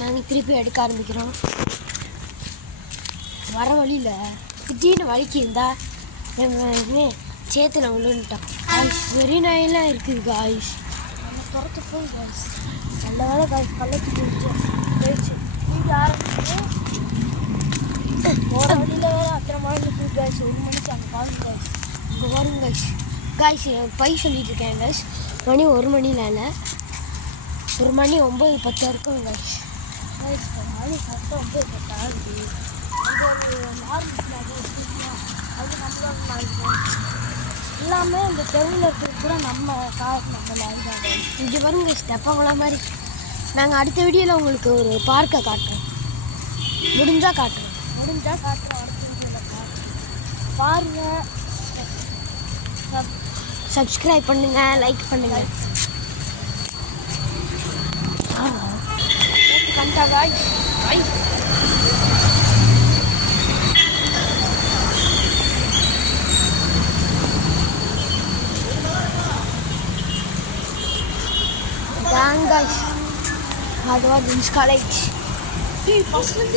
நாங்கள் திருப்பி எடுக்க ஆரம்பிக்கிறோம். வர வழியில் திடீர்னு வலிக்கு இருந்தால் நாங்கள் சேத்துல விழுந்துட்டோம். காய்ஸ் வெறி நாயெல்லாம் இருக்குது காய்ஸ். நம்ம துரத்து போய் காய்ஸ் நல்ல வேலை காய்ஸ் கள்ளத்து போயிடுச்சு. வீடு ஆரம்பிச்சு போகிற வழியில் வேறு அத்தனை மழை இருக்குது காய்ஸ். 1 மணிக்கு அங்கே பாருங்க காய்ஸ், அங்கே பாருங்க காய்ஸ். காய்ஸ் பை சொல்லிட்டு இருக்கேன் காய்ஸ். மணி 1 மணியில் இல்லை, 1 மணி 9:10 இருக்கும் காய்ஸ். காய்ஸ் மணி கரெக்டாக 9:10 ஆகுது. அது நம்மளோட எல்லாமே இந்த தெருவில் இருக்கிறது கூட நம்ம லாரி. இங்கே பாருங்க ஸ்டெப்பங்குளம் மாதிரி. நாங்கள் அடுத்த வீடியோவில் உங்களுக்கு ஒரு பார்க்கை காட்டுறோம். முடிஞ்சால் காட்டுறோம். பாருங்கள், சப்ஸ்கிரைப் பண்ணுங்கள், லைக் பண்ணுங்கள். கண்டா காய்ஸ் guys, Hardware College.